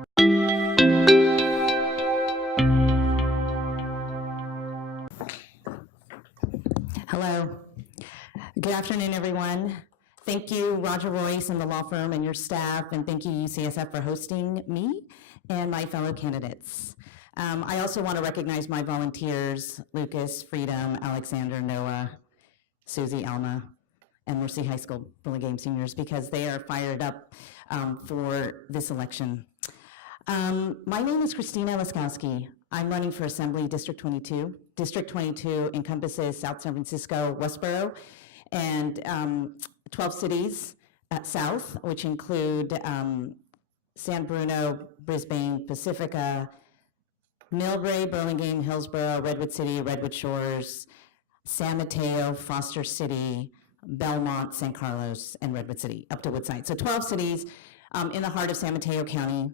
Hello. Good afternoon, everyone. Thank you, Roger Royse and the law firm and your staff, and thank you, UCSF, for hosting me and my fellow candidates. I also want to recognize my volunteers, Lucas, Freedom, Alexander, Noah, Susie, Alma, and Mercy High School Bully Game seniors, because they are fired up for this election. My name is Christina Laskowski. I'm running for Assembly District 22. District 22 encompasses South San Francisco, Westboro, and 12 cities south, which include San Bruno, Brisbane, Pacifica, Millbrae, Burlingame, Hillsborough, Redwood City, Redwood Shores, San Mateo, Foster City, Belmont, San Carlos, and Redwood City, up to Woodside. So 12 cities in the heart of San Mateo County.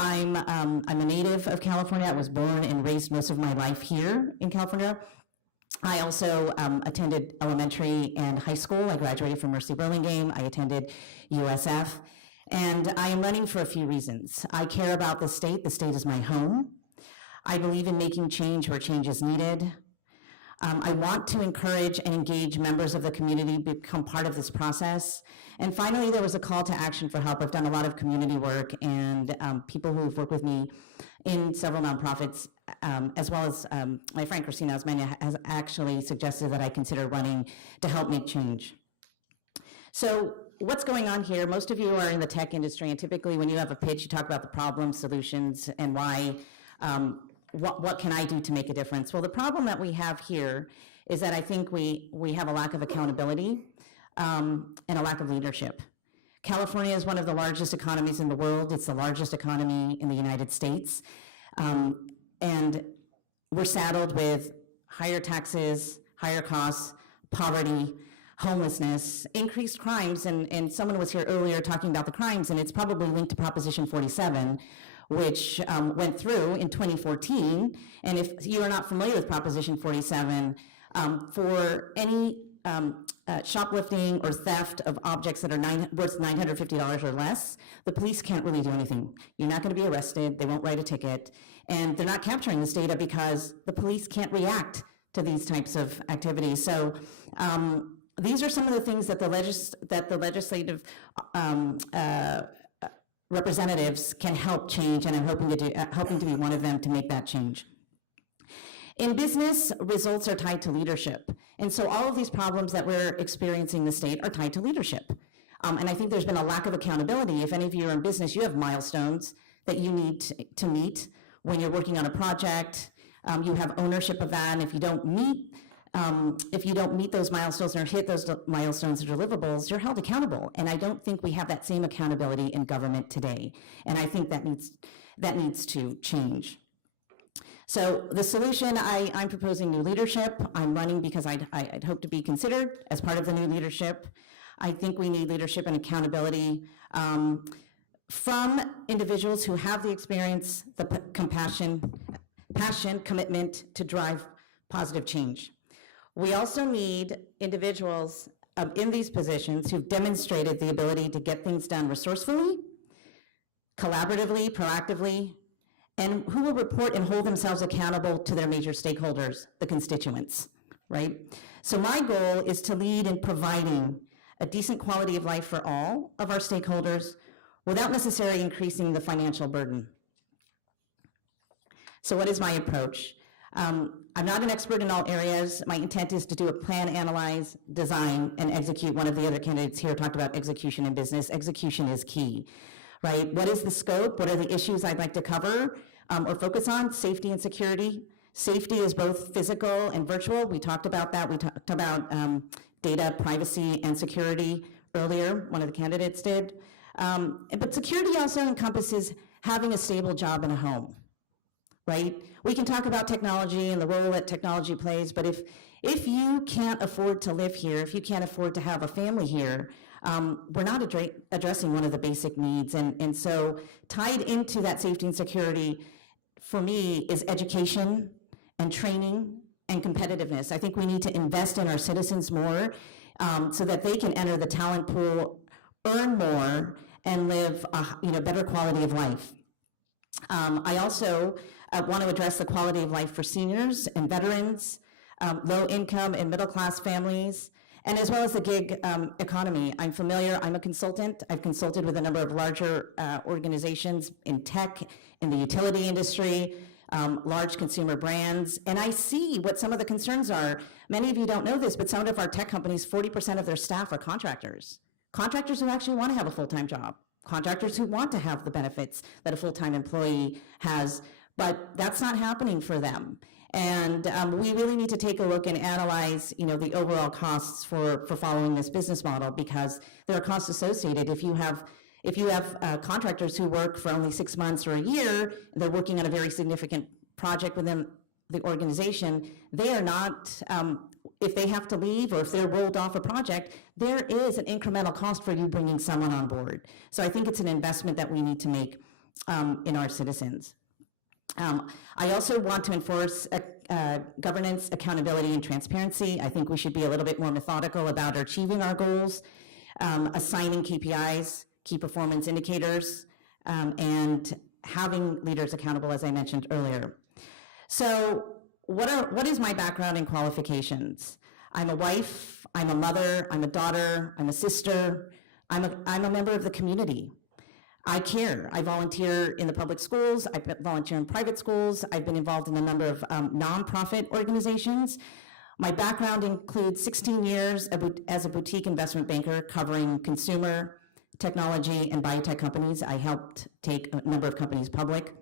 I'm a native of California. I was born and raised most of my life here in California. I also attended elementary and high school. I graduated from Mercy Burlingame. I attended USF. And I am running for a few reasons. I care about the state. The state is my home. I believe in making change where change is needed. I want to encourage and engage members of the community to become part of this process. And finally, there was a call to action for help. I've done a lot of community work, and people who have worked with me in several nonprofits, as well as my friend Christina Laskowski has actually suggested that I consider running to help make change. So what's going on here? Most of you are in the tech industry, and typically when you have a pitch, you talk about the problems, solutions, and why. What can I do to make a difference? Well, the problem that we have here is that I think we have a lack of accountability and a lack of leadership. California is one of the largest economies in the world. It's the largest economy in the United States. And we're saddled with higher taxes, higher costs, poverty, homelessness, increased crimes, and someone was here earlier talking about the crimes, and it's probably linked to Proposition 47, which went through in 2014. And if you are not familiar with Proposition 47, for any shoplifting or theft of objects that are worth $950 or less, the police can't really do anything. You're not going to be arrested, they won't write a ticket, and they're not capturing this data because the police can't react to these types of activities. So these are some of the things that the legislative representatives can help change, and I'm hoping to be one of them to make that change. In business, results are tied to leadership. And so all of these problems that we're experiencing in the state are tied to leadership. And I think there's been a lack of accountability. If any of you are in business, you have milestones that you need to meet when you're working on a project. You have ownership of that, and if you don't meet those milestones or hit those milestones or deliverables, you're held accountable. And I don't think we have that same accountability in government today. And I think that needs to change. So the solution, I'm proposing new leadership. I'm running because I'd hope to be considered as part of the new leadership. I think we need leadership and accountability from individuals who have the experience, the passion, commitment to drive positive change. We also need individuals in these positions who've demonstrated the ability to get things done resourcefully, collaboratively, proactively, and who will report and hold themselves accountable to their major stakeholders, the constituents, right? So my goal is to lead in providing a decent quality of life for all of our stakeholders without necessarily increasing the financial burden. So what is my approach? I'm not an expert in all areas. My intent is to do a plan, analyze, design, and execute. One of the other candidates here talked about execution in business. Execution is key, right? What is the scope? What are the issues I'd like to cover or focus on? Safety and security. Safety is both physical and virtual. We talked about that. We talked about data privacy and security earlier. One of the candidates did. But security also encompasses having a stable job and a home, right? We can talk about technology and the role that technology plays, but if you can't afford to live here, if you can't afford to have a family here, we're not addressing one of the basic needs. And so tied into that safety and security, for me, is education and training and competitiveness. I think we need to invest in our citizens more so that they can enter the talent pool, earn more, and live a better quality of life. I also want to address the quality of life for seniors and veterans, low income and middle class families, and as well as the gig economy. I'm a consultant. I've consulted with a number of larger organizations in tech, in the utility industry, large consumer brands, and I see what some of the concerns are. Many of you don't know this, but some of our tech companies, 40% of their staff are contractors. Contractors who actually want to have a full-time job. Contractors who want to have the benefits that a full-time employee has, but that's not happening for them. And we really need to take a look and analyze, the overall costs for following this business model, because there are costs associated. If you have contractors who work for only 6 months or a year, they're working on a very significant project within the organization, they are not, if they have to leave or if they're rolled off a project, there is an incremental cost for you bringing someone on board. So I think it's an investment that we need to make in our citizens. I also want to enforce governance, accountability, and transparency. I think we should be a little bit more methodical about achieving our goals, assigning KPIs, key performance indicators, and having leaders accountable, as I mentioned earlier. So what is my background and qualifications? I'm a wife, I'm a mother, I'm a daughter, I'm a sister, I'm a member of the community. I care. I volunteer in the public schools, I volunteer in private schools, I've been involved in a number of nonprofit organizations. My background includes 16 years as a boutique investment banker covering consumer, technology, and biotech companies. I helped take a number of companies public.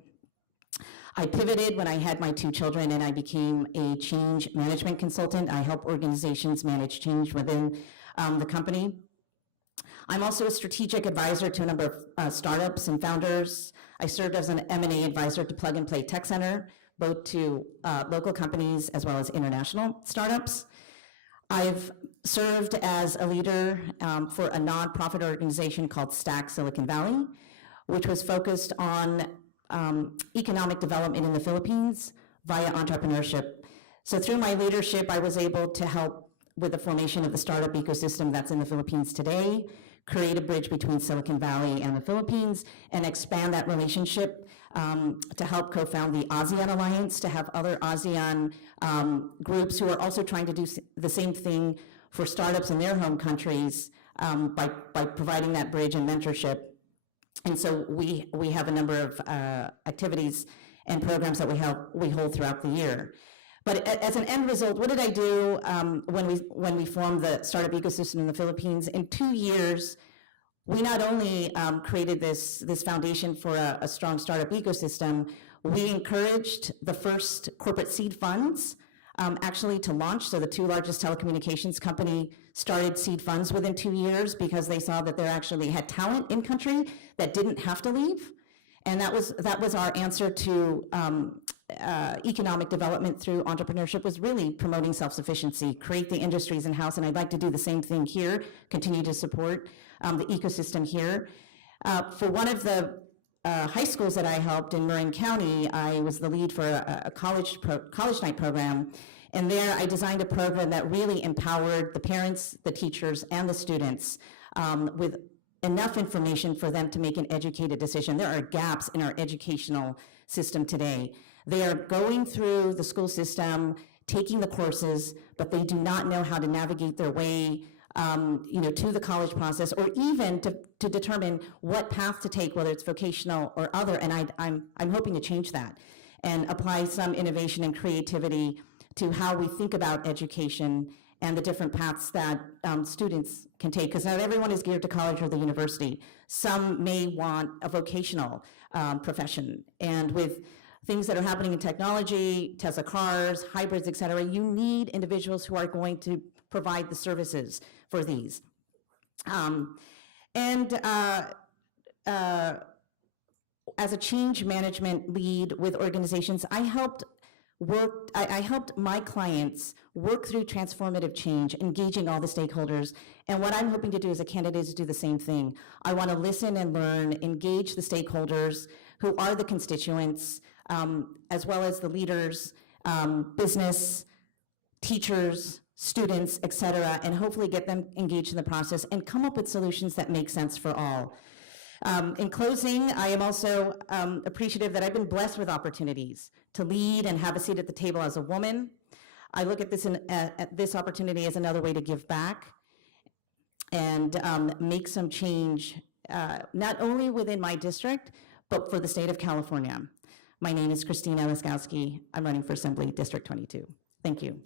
I pivoted when I had my 2 children and I became a change management consultant. I help organizations manage change within the company. I'm also a strategic advisor to a number of startups and founders. I served as an M&A advisor to Plug and Play Tech Center, both to local companies as well as international startups. I've served as a leader for a nonprofit organization called Stack Silicon Valley, which was focused on economic development in the Philippines via entrepreneurship. So through my leadership, I was able to help with the formation of the startup ecosystem that's in the Philippines today, create a bridge between Silicon Valley and the Philippines, and expand that relationship to help co-found the ASEAN Alliance, to have other ASEAN groups who are also trying to do the same thing for startups in their home countries by providing that bridge and mentorship. And so we have a number of activities and programs that we hold throughout the year. But as an end result, what did I do when we formed the startup ecosystem in the Philippines? In 2 years, we not only created this foundation for a strong startup ecosystem, we encouraged the first corporate seed funds actually to launch. So the 2 largest telecommunications company started seed funds within 2 years because they saw that they actually had talent in country that didn't have to leave. And that was our answer to economic development through entrepreneurship, was really promoting self-sufficiency, create the industries in-house, and I'd like to do the same thing here, continue to support the ecosystem here. For one of the high schools that I helped in Marin County, I was the lead for a college night program, and there I designed a program that really empowered the parents, the teachers, and the students with enough information for them to make an educated decision. There are gaps in our educational system today. They are going through the school system, taking the courses, but they do not know how to navigate their way to the college process, or even to determine what path to take, whether it's vocational or other. And I'm hoping to change that and apply some innovation and creativity to how we think about education and the different paths that students can take, because not everyone is geared to college or the university. Some may want a vocational profession, and with things that are happening in technology, Tesla cars, hybrids, et cetera, you need individuals who are going to provide the services for these. As a change management lead with organizations, I helped my clients work through transformative change, engaging all the stakeholders. And what I'm hoping to do as a candidate is do the same thing. I want to listen and learn, engage the stakeholders who are the constituents, as well as the leaders, business, teachers, students, et cetera, and hopefully get them engaged in the process and come up with solutions that make sense for all. In closing, I am also appreciative that I've been blessed with opportunities to lead and have a seat at the table as a woman. I look at this opportunity as another way to give back and make some change, not only within my district, but for the state of California. My name is Christina Laskowski. I'm running for Assembly District 22. Thank you.